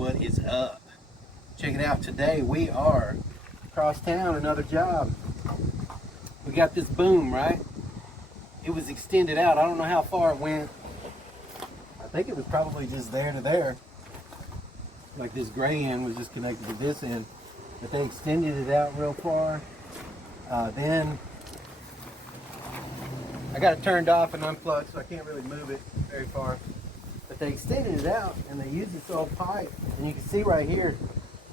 what is up? Check it out. Today we are across town, another job. We got this boom, right? It was extended out. I don't know how far it went. I think it was probably just there to there. Like this gray end was just connected to this end. But they extended it out real far. Then I got it turned off and unplugged, so I can't really move it very far. But they extended it out and they used this old pipe. And you can see right here,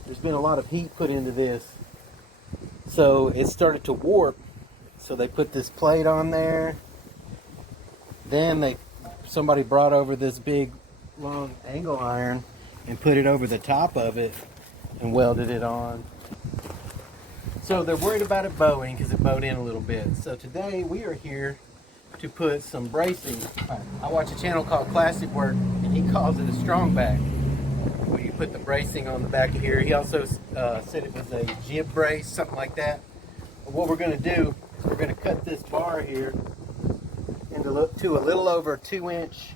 there's been a lot of heat put into this. So it started to warp. So they put this plate on there. Then somebody brought over this big long angle iron and put it over the top of it and welded it on. So they're worried about it bowing because it bowed in a little bit. So today we are here to put some bracing. I watch a channel called Classic Work and he calls it a strong back. Where you put the bracing on the back of here. He also said it was a jib brace, something like that. But what we're going to do, we're going to cut this bar here into a little over 2-inch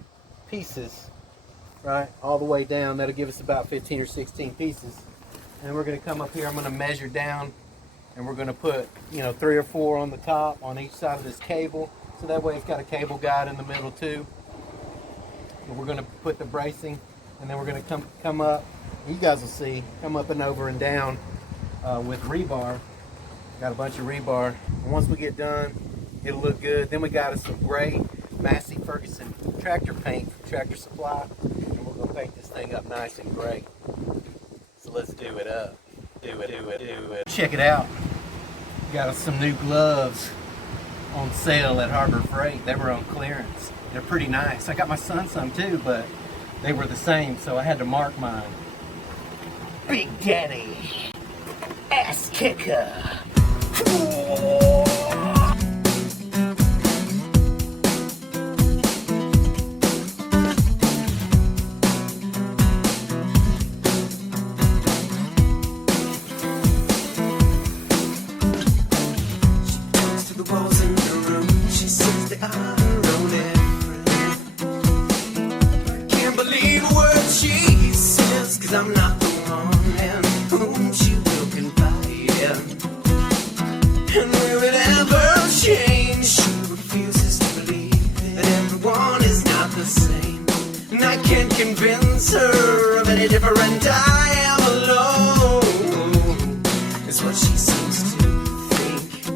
pieces, right, all the way down. That'll give us about 15 or 16 pieces. And we're going to come up here. I'm going to measure down, and we're going to put, 3 or 4 on the top on each side of this cable, so that way it's got a cable guide in the middle too. And we're going to put the bracing, and then we're going to come up. You guys will see, come up and over and down with rebar. Got a bunch of rebar. And once we get done, it'll look good. Then we got us some gray Massey Ferguson tractor paint from Tractor Supply, and we're gonna paint this thing up nice and gray. So let's do it up. Do it. Check it out. Got us some new gloves on sale at Harbor Freight. They were on clearance. They're pretty nice. I got my son some too, but they were the same, so I had to mark mine. Big Daddy Ass Kicker. I'm not the one in whom she will confide in. And will it ever change? She refuses to believe that everyone is not the same. And I can't convince her of any different. I am alone, is what she seems to think.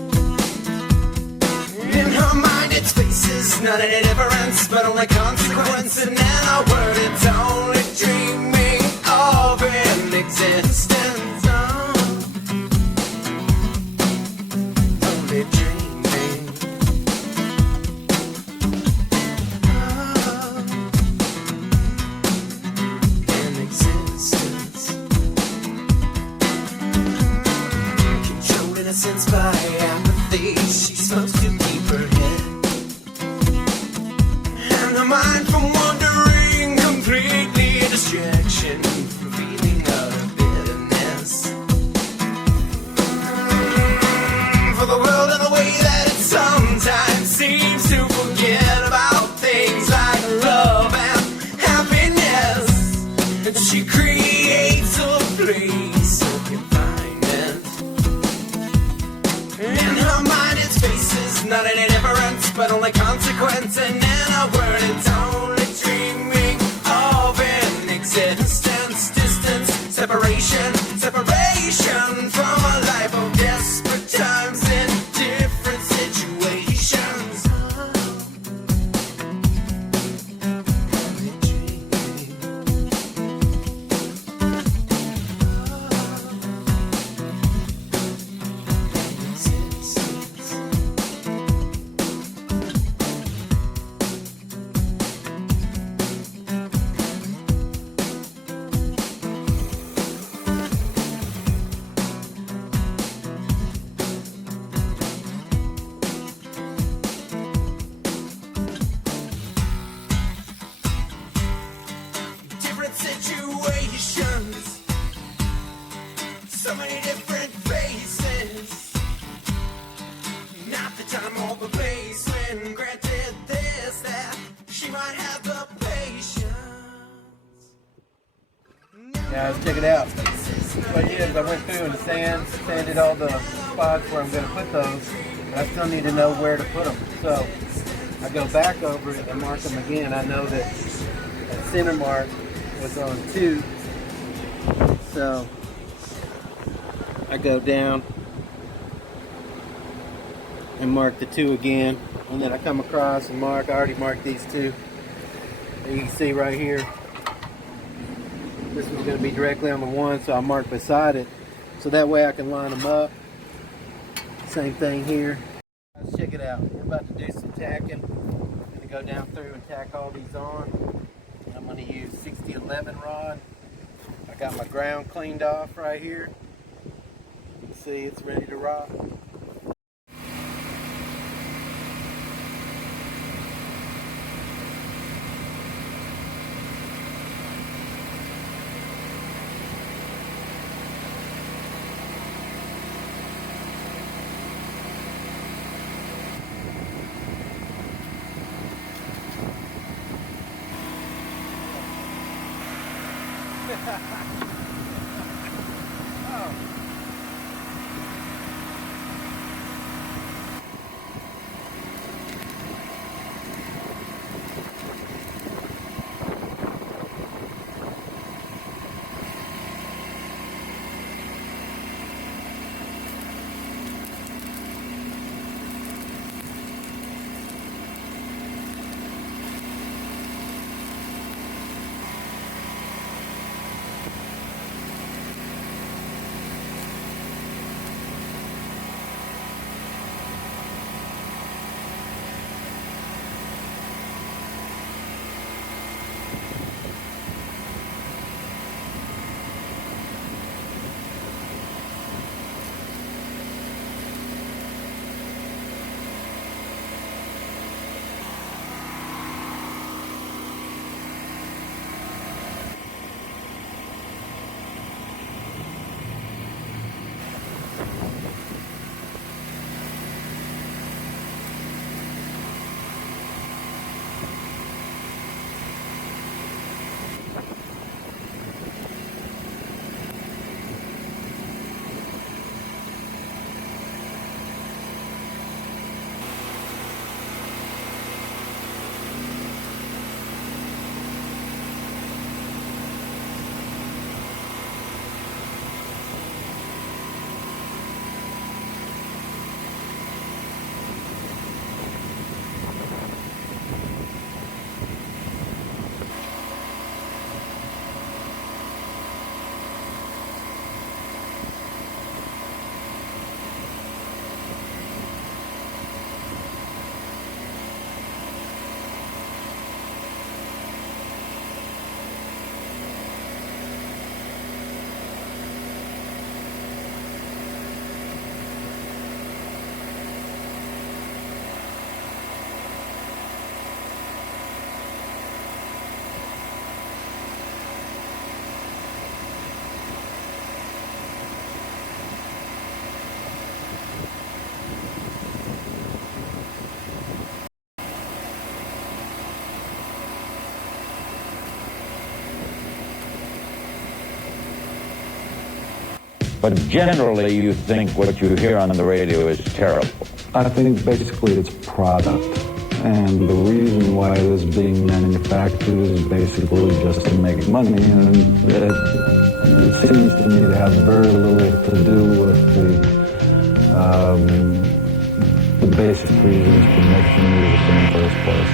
In her mind it's faces, not any difference, but only consequence. And in a word, it's only dreaming of an existence, only dreaming of an existence, controlled in a sense by apathy. She's supposed to keep her head and her mind from wandering completely. A distraction from feeling of bitterness for the world and the way that it sometimes seems to forget about things like love and happiness. And she creates a place of confinement. In her mind it's faces, not any difference, but only consequence. And in a word, it's only dreaming of an existence, distance, separation from a life of desperate times in different situations. Guys, check it out. What I did is I went through and sanded all the spots where I'm going to put those. But I still need to know where to put them. So I go back over it and mark them again. I know that that center mark was on 2. So I go down and mark the 2 again. And then I come across and mark. I already marked these 2. You can see right here. This one's going to be directly on the 1, so I'll mark beside it. So that way I can line them up. Same thing here. Let's check it out. We're about to do some tacking. I'm going to go down through and tack all these on. I'm going to use 6011 rod. I got my ground cleaned off right here. You can see it's ready to rock. But generally, you think what you hear on the radio is terrible. I think basically it's product. And the reason why it is being manufactured is basically just to make money. And it seems to me to have very little to do with the basic reasons for making music in the first place.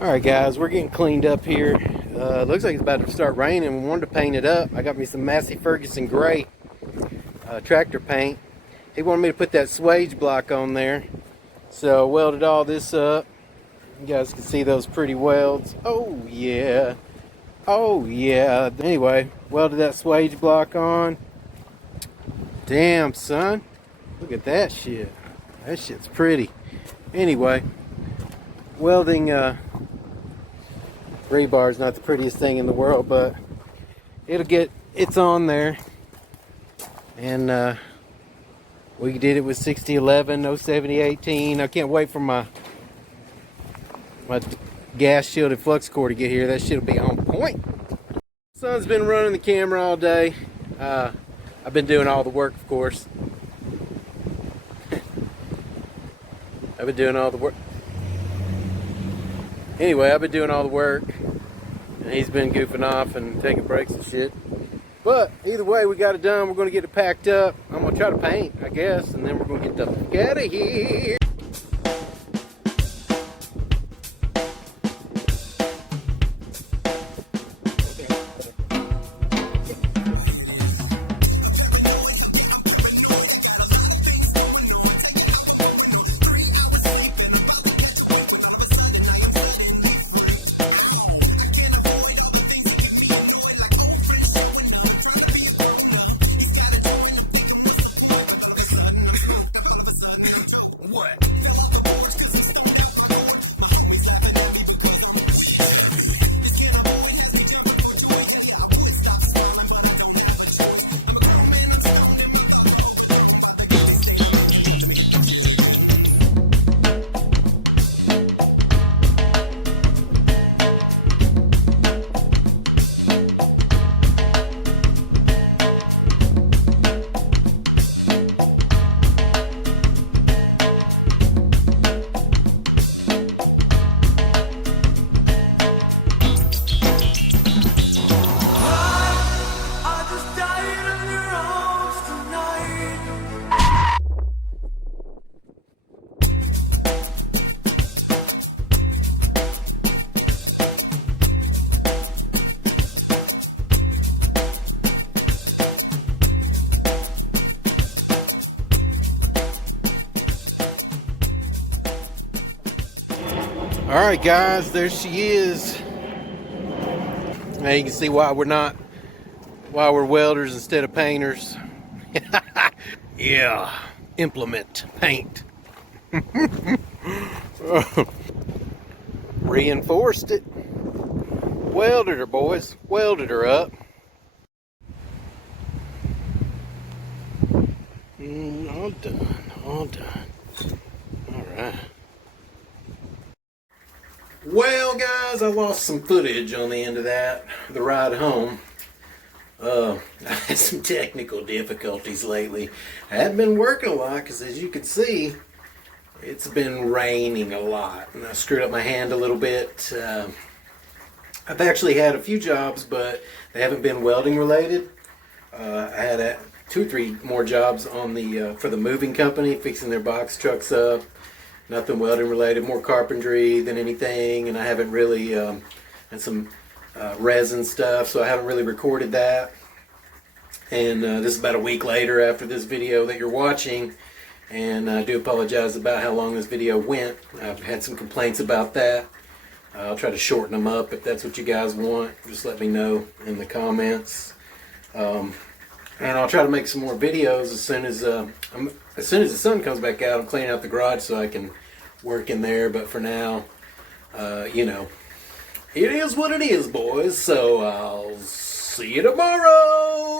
Alright guys, we're getting cleaned up here. Looks like it's about to start raining. We wanted to paint it up. I got me some Massey Ferguson gray tractor paint. He wanted me to put that swage block on there. So I welded all this up. You guys can see those pretty welds. Oh yeah. Oh yeah. Anyway, welded that swage block on. Damn son. Look at that shit. That shit's pretty. Anyway, welding rebar is not the prettiest thing in the world, but it's on there. And we did it with 6011, no 7018. I can't wait for my gas shielded flux core to get here. That shit'll be on point. Son's been running the camera all day. I've been doing all the work, of course. I've been doing all the work. Anyway, I've been doing all the work, and he's been goofing off and taking breaks and shit. But either way, we got it done. We're going to get it packed up. I'm going to try to paint, I guess, and then we're going to get the fuck out of here. Alright guys, there she is. Now you can see why we're welders instead of painters. Yeah, implement paint. Reinforced it. Welded her, boys. Welded her up. All done. All done. Alright. Well, guys, I lost some footage on the end of that, the ride home. I had some technical difficulties lately. I hadn't been working a lot because, as you can see, it's been raining a lot. And I screwed up my hand a little bit. I've actually had a few jobs, but they haven't been welding related. I had 2 or 3 more jobs on the for the moving company, fixing their box trucks up. Nothing welding related, more carpentry than anything, and I haven't really had some resin stuff, so I haven't really recorded that. And this is about a week later after this video that you're watching, and I do apologize about how long this video went. I've had some complaints about that. I'll try to shorten them up if that's what you guys want. Just let me know in the comments. And I'll try to make some more videos as soon as the sun comes back out. I'm cleaning out the garage so I can work in there. But for now, you know, it is what it is, boys. So I'll see you tomorrow.